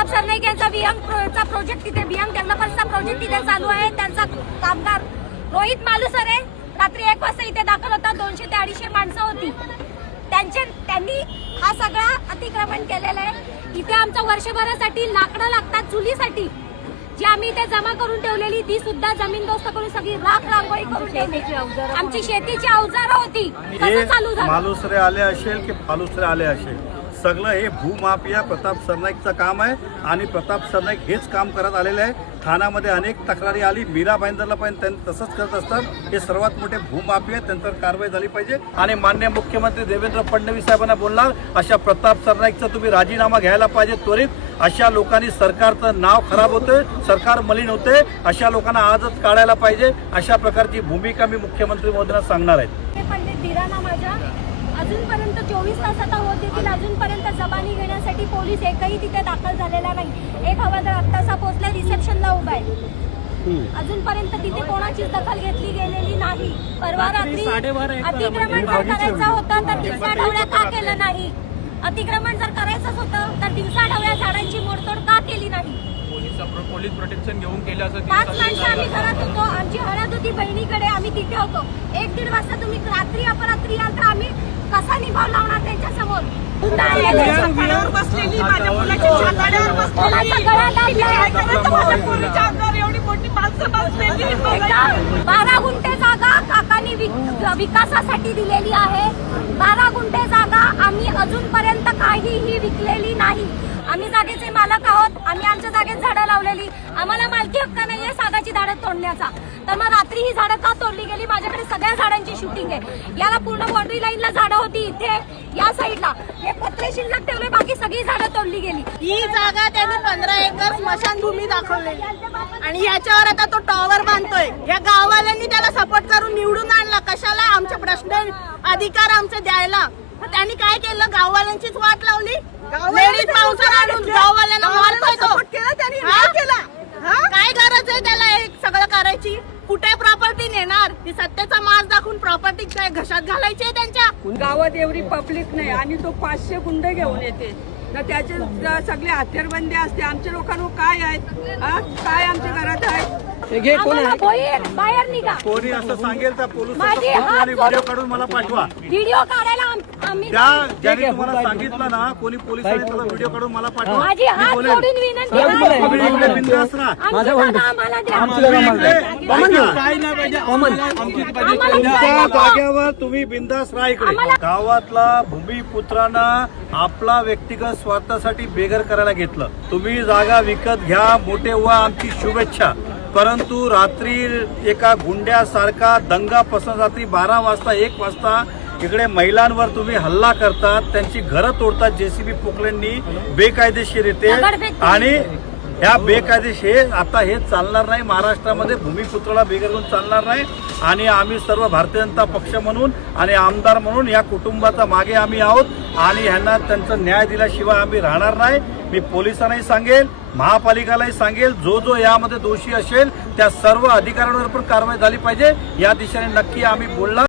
प्रताप सरनाईक यांचा चा प्रोजेक्ट तिथे बीएम डेव्हलपर्सचा प्रोजेक्ट तिथे चालू आहे। त्यांचा कामगार रोहित मालुसरे रात्री 1 वाजता इथे दाखल होता। 200 ते 250 माणसं होती। त्यांनी हा सगळा अतिक्रमण केलेला आहे। इथे आमच्या वर्षभरासाठी लाकडं लागतात चुलीसाठी, जी आम्ही इथे जमा करून ठेवलेली ती सुद्धा जमीनदोस्त करून सगळी राख रांगोळी करून ठेवली। आमची शेतीची अवजारं होती। कसं चालू झालं? मालुसरे आले असेल की फालुसरे आले असेल, सगळं हे भूमाफिया प्रताप सरनाईकचं काम आहे आणि प्रताप सरनाईक हेच काम करत आलेले आहे। ठाण्यामध्ये अनेक तक्रारी आली, मीरा भाईंदरला पण त्यांनी तसंच करत असतात। हे सर्वात मोठे भूमाफिया, त्यांच्यावर कारवाई झाली पाहिजे आणि माननीय मुख्यमंत्री देवेंद्र फडणवीस साहेबांना बोलणार, अशा प्रताप सरनाईकचा तुम्ही राजीनामा घ्यायला पाहिजे त्वरित। अशा लोकांनी सरकारचं नाव खराब होतंय, सरकार मलिन होते, अशा लोकांना आजच काढायला पाहिजे। अशा प्रकारची भूमिका मी मुख्यमंत्री महोदयांना सांगणार आहे। पंडित दिराना माझ्या अजूनपर्यंत 24 तासात होत देखील अजूनपर्यंत जबानी घेण्यासाठी पोलीस एकही तिथे दाखल झालेला नाही। एक हवालदार आत्तासा पोहोचला, रिसेप्शनला उभा आहे। अजूनपर्यंत तिथे कोणाचीच दखल घेतली गेलेली नाही। परवा रात्री अतिक्रमण जर करायचं होतं तर दिवसाढवळ्या का केलं नाही? अतिक्रमण जर करायचंच होतं तर दिवसाढवळ्या झाडांची मोडतोड का केली नाही? पोलीस प्रोटेक्शन घेऊन केलं असं 5 माणसं आम्ही करत होतो। आमची हळद होती बहिणीकडे, आम्ही तिथे होतो। 1-1.5 वाजता तुम्ही रात्री अपरात्री याल तर आम्ही कसा निभाव लावणार त्यांच्या समोर? बसलेली माझ्या मुलाची छाताड्यावर बसलेली, माझ्या अंगावर एवढी मोठी माणसं बसलेली। 12 गुंठे जागा काकांनी विकासासाठी दिलेली आहे। 12 गुंठे जागा आम्ही अजूनपर्यंत काहीही विकलेली नाही। आम्ही जागेचे मालक आहोत। आम्ही आमच्या जागेत झाडं लावलेली, आम्हाला मालकी हक्क नाहीये सागाची झाडं तोडण्याचा। तर मग रात्री ही झाडं का तोडली गेली? माझ्याकडे सगळ्या झाडांची शूटिंग आहे। याला पूर्ण बाउंड्री लाईनला झाडं होती, इथे या साईडला हे पत्रे शिल्लक ठेवले, बाकी सगळी झाडं तोडली गेली। ही जागा त्यांनी 15 एकर स्मशानभूमी दाखवलेली आणि याच्यावर आता तो टॉवर बांधतोय। या गाववाल्यांनी त्याला सपोर्ट करून निवडून आणला, कशाला? आमचे प्रश्न अधिकार आमचे द्यायला। त्यांनी काय केलं? गाववाल्यांचीच वाट लावली। लेडीज माणसं आणून गाववाल्यांना मारतोय तो। काय गरज आहे त्याला हे सगळं करायची? कुठे प्रॉपर्टी नेणार? ती सत्तेचा माज दाखवून प्रॉपर्टी काय घशात घालायची आहे त्यांच्या? गावात एवढी पब्लिक नाही आणि तो 500 गुंड घेऊन येते, तर त्याचे सगळे हत्यारबंदी असते। आमच्या लोकांवर काय आहे? काय आमच्या घरात आहे? बाहेर निघा। कोणी असं सांगेल तर पोलीस माझी हात व्हिडिओ काढून मला पाठवा। व्हिडिओ काढायला आम्ही ज्याने तुम्हाला सांगितलं ना, कोणी पोलिसांनी त्याचा व्हिडिओ काढून मला पाठवा। माझी हात जोडून विनंती आहे। तुम्ही इकडे बिनधास्त राहा। आमची जागा आम्हाला द्या। तुमच्या जागेवर तुम्ही बिनधास्त राहा। इकडे गावातला भूमिपुत्रांना आपला व्यक्तिगत स्वार्थासाठी बेघर करायला घेतलं। तुम्ही जागा विकत घ्या, मोठे व्हा, आमची शुभेच्छा। परंतु रात्री एका गुंड्यासारखा दंगा पसरत, रात्री 12 वाजता 1 वाजता इकडे महिलांवर तुम्ही हल्ला करतात, त्यांची घरं तोडतात जेसीबी पोकलेंनी बेकायदेशीररित्या। आणि ह्या बेकायदेशीर आता हे चालणार नाही। महाराष्ट्रामध्ये भूमिपुत्राला बेघर करून चालणार नाही आणि आम्ही सर्व भारतीय जनता पक्ष म्हणून आणि आमदार म्हणून या कुटुंबाचा मागे आम्ही आहोत आणि ह्यांना त्यांचा न्याय दिल्याशिवाय आम्ही राहणार नाही। मी पोलिसांनाही सांगेल, महापालिकालाही सांगेल, जो यामध्ये दोषी असेल त्या सर्व अधिकाऱ्यांवर पण कारवाई झाली पाहिजे या दिशेने नक्की आम्ही बोलणार।